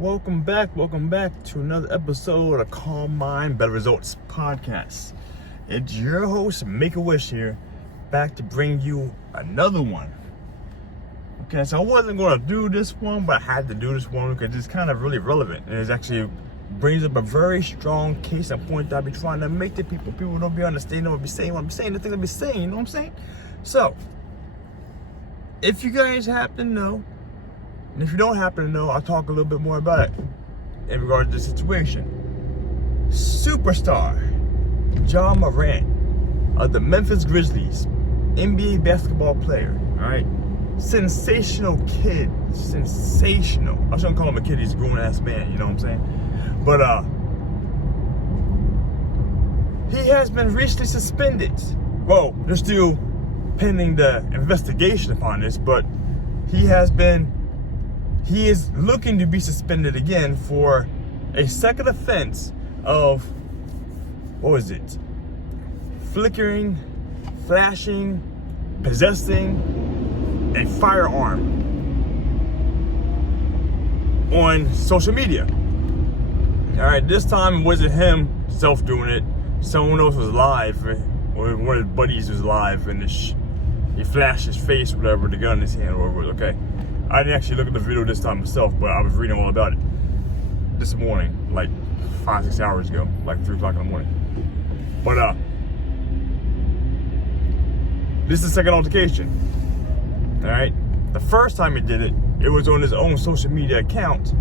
Welcome back to another episode of Calm Mind, Better Results podcast. It's your host, Make-A-Wish here, back to bring you another one. Okay, so I wasn't going to do this one, but I had to do this one because it's kind of really relevant. And it actually brings up a very strong case and point that I'll be trying to make to people. People don't be understanding what I'm saying, the things I'll be saying, you know what I'm saying? So, if you guys happen to know, and if you don't happen to know, I'll talk a little bit more about it in regard to the situation. Superstar Morant of the Memphis Grizzlies, NBA basketball player, all right? Sensational kid, sensational. I shouldn't call him a kid, he's a grown-ass man, you know what I'm saying? But, he has been recently suspended. Well, they're still pending the investigation upon this, but he is looking to be suspended again for a second offense of, flickering, flashing, possessing a firearm on social media. All right, this time it wasn't himself doing it. Someone else was live, or one of his buddies was live, and he flashed his face, whatever, the gun in his hand, or whatever it was, okay? I didn't actually look at the video this time myself, but I was reading all about it this morning, like 5-6 hours ago, like 3 o'clock in the morning. But this is the second altercation. All right, the first time he did it, it was on his own social media account.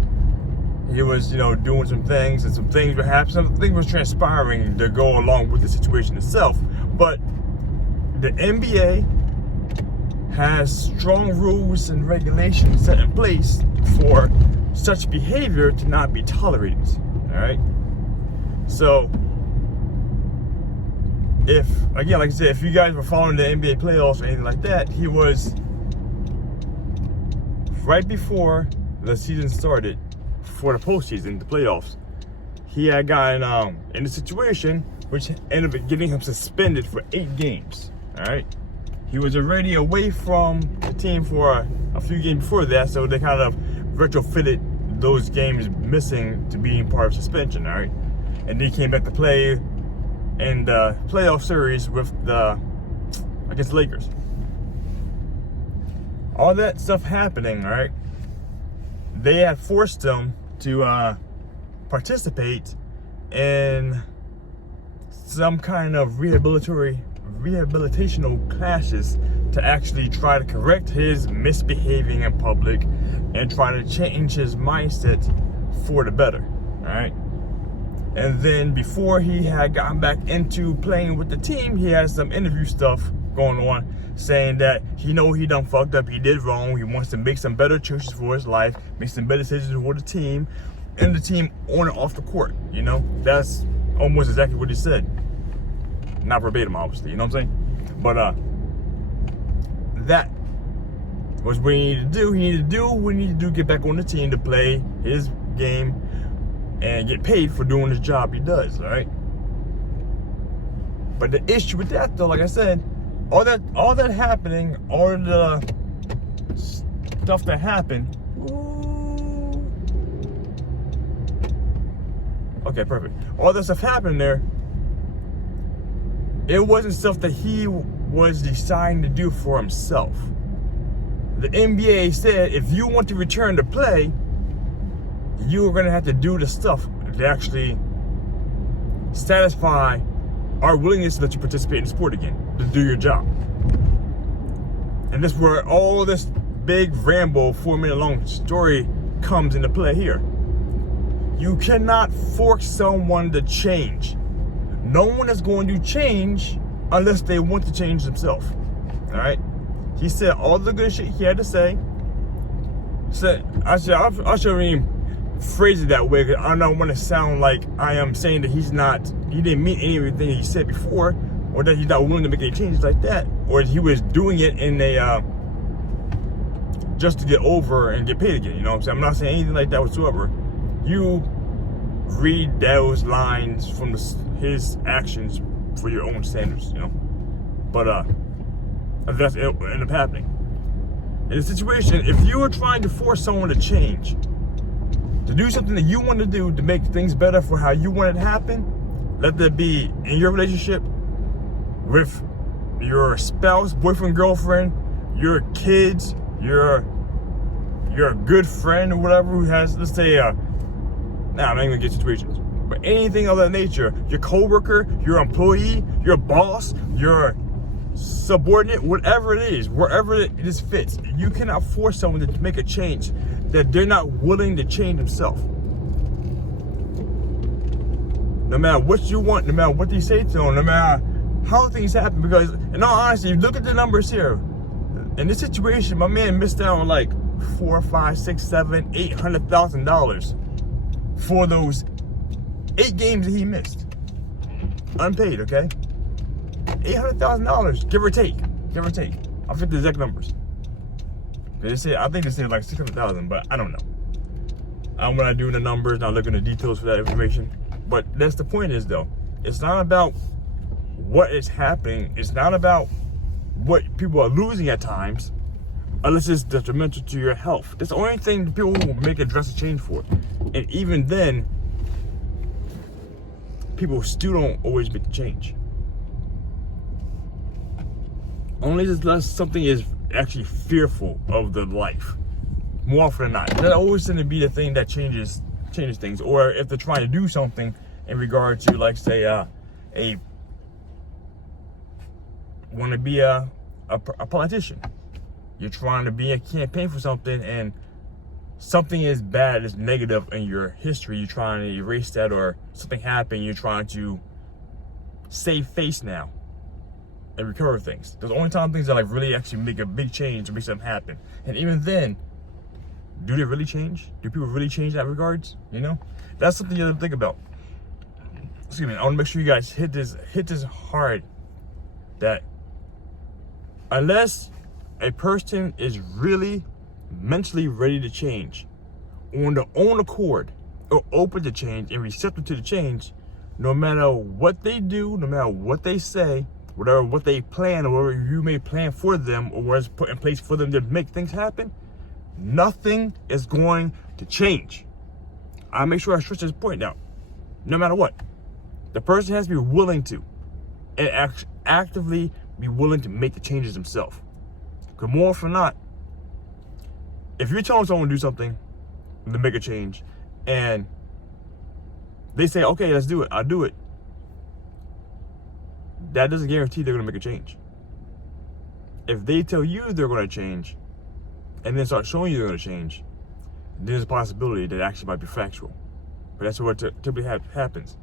He was, doing some things, and some things were happening. Some things were transpiring to go along with the situation itself. But the NBA has strong rules and regulations set in place for such behavior to not be tolerated. All right. So, like I said, if you guys were following the NBA playoffs or anything like that, he was right before the season started, for the postseason, the playoffs. He had gotten in a situation which ended up getting him suspended for 8 games. All right. He was already away from the team for a few games before that, so they kind of retrofitted those games missing to being part of suspension, all right? And he came back to play in the playoff series with against the Lakers. All that stuff happening, all right? They had forced him to participate in some kind of rehabilitational classes to actually try to correct his misbehaving in public and try to change his mindset for the better, all right? And then before he had gotten back into playing with the team, he had some interview stuff going on saying that he done fucked up, he did wrong, he wants to make some better choices for his life, make some better decisions for the team, and the team on and off the court, That's almost exactly what he said. Not verbatim, obviously, you know what I'm saying? But that was what he needed to do. He needed to get back on the team to play his game and get paid for doing his job he does, all right? But the issue with that, though, like I said, all that happening, all the stuff that happened. Okay, perfect. All that stuff happened there. It wasn't stuff that he was deciding to do for himself. The NBA said, if you want to return to play, you're going to have to do the stuff to actually satisfy our willingness to let you participate in the sport again, to do your job. And this is where all this big ramble 4-minute long story comes into play here. You cannot force someone to change. No one is going to change unless they want to change themselves. All right? He said all the good shit he had to say. I shouldn't even phrase it that way because I don't want to sound like I am saying that he didn't mean anything he said before, or that he's not willing to make any changes like that, or he was doing it in a just to get over and get paid again. You know what I'm saying? I'm not saying anything like that whatsoever. You read those lines from his actions for your own standards, But that's what ended up happening. In a situation, if you are trying to force someone to change, to do something that you want to do to make things better for how you want it to happen, let that be in your relationship with your spouse, boyfriend, girlfriend, your kids, your good friend or whatever who has, let's say, I'm not even gonna get situations, but anything of that nature, your coworker, your employee, your boss, your subordinate, whatever it is, wherever it is fits, you cannot force someone to make a change that they're not willing to change themselves. No matter what you want, no matter what you say to them, no matter how things happen, because in all honesty, you look at the numbers here. In this situation, my man missed out on like $4, $5, $6, $7, $800,000 for those 8 games that he missed, unpaid. Okay, $800,000, give or take. I'll fit the exact numbers. I think they said like 600,000, but I don't know. I'm not doing the numbers, not looking at the details for that information. But that's the point is though, it's not about what is happening. It's not about what people are losing at times, unless it's detrimental to your health. It's the only thing that people will make a drastic change for. And even then, people still don't always make the change. Only unless something is actually fearful of the life. More often than not. That always tends to be the thing that changes things. Or if they're trying to do something in regard to, like, say, want to be a politician. You're trying to be a campaign for something, and something is bad, is negative in your history. You're trying to erase that, or something happened. You're trying to save face now and recover things. There's only time things that like really actually make a big change or make something happen. And even then, do they really change? Do people really change in that regards? You know, that's something you have to think about. Excuse me. I want to make sure you guys hit this hard. That unless a person is really mentally ready to change, on their own accord, or open to change and receptive to the change, no matter what they do, no matter what they say, what they plan, or whatever you may plan for them, or what's put in place for them to make things happen, nothing is going to change. I make sure I stress this point out. No matter what, the person has to be willing to, and actively be willing to make the changes themselves. Because more often than not, if you're telling someone to do something to make a change, and they say, okay, let's do it, I'll do it, that doesn't guarantee they're going to make a change. If they tell you they're going to change, and then start showing you they're going to change, there's a possibility that it actually might be factual. But that's what typically happens.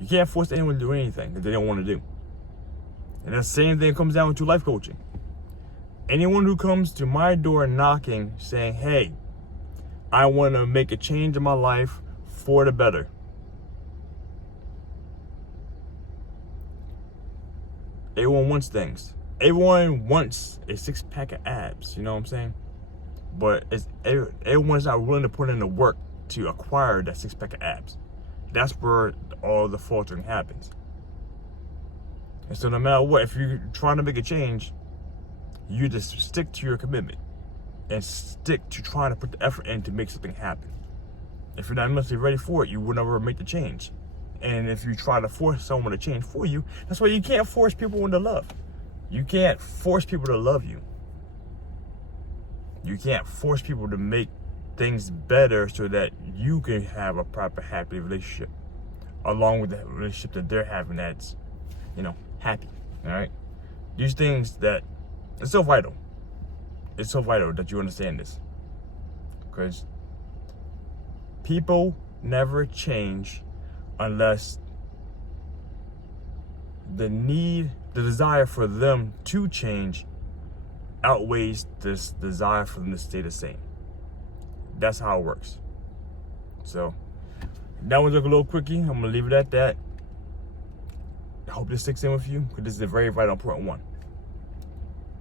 You can't force anyone to do anything that they don't want to do. And that same thing comes down to life coaching. Anyone who comes to my door knocking saying, hey, I want to make a change in my life for the better, everyone wants things. Everyone wants a 6-pack of abs, you know what I'm saying? But everyone's not willing to put in the work to acquire that 6-pack of abs. That's where all the faltering happens. And so no matter what, if you're trying to make a change, you just stick to your commitment and stick to trying to put the effort in to make something happen. If you're not mentally ready for it, you will never make the change. And if you try to force someone to change for you, that's why you can't force people into love. You can't force people to love you. You can't force people to make things better so that you can have a proper, happy relationship, along with the relationship that they're having that's, happy. All right? These things that, it's so vital. It's so vital that you understand this. Because people never change unless the desire for them to change outweighs this desire for them to stay the same. That's how it works. So that was a little quickie. I'm gonna leave it at that. I hope this sticks in with you, because this is a very vital, important one.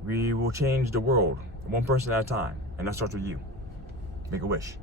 We will change the world one person at a time, and that starts with you. Make a wish.